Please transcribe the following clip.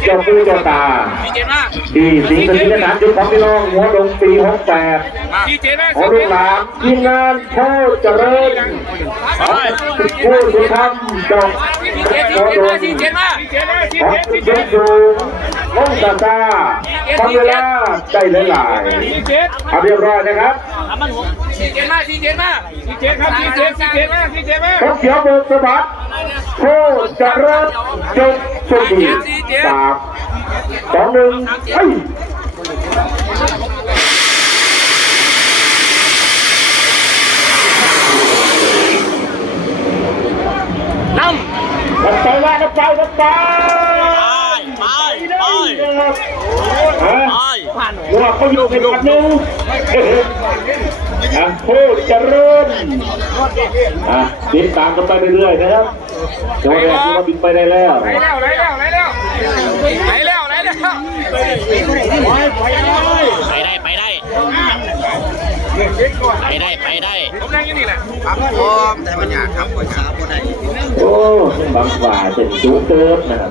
เจ้าปูเจ้าตาดีสิงห์สิงห์นานจุดของพี่น้องหัวลงปี68ของลูกหลานทีมงานโคเจริญผู้สุดท้ำจงหัวลงของยกสูงลงตาตาทำเวลาได้หลายๆเอาเรียบร้อยนะครับต้องเขียวเบิกสะบัดโคเจริญจงสุขี3 2 1เฮ้ยน้ำกันไปว่ากันไปกันไปหัวเขาอยู่ในขันนึงโคตรเจริญติดตามกันไปเรื่อยๆนะครับโจแรกที่ว่าบินไปได้แล้วไหลแล้วไปได้ผมนั่งอยู่นี่แหละครับผมแต่มันอยากครับคนสาวคนใดโอ้บางฝ่าเสร็จสูงเติมนะครับ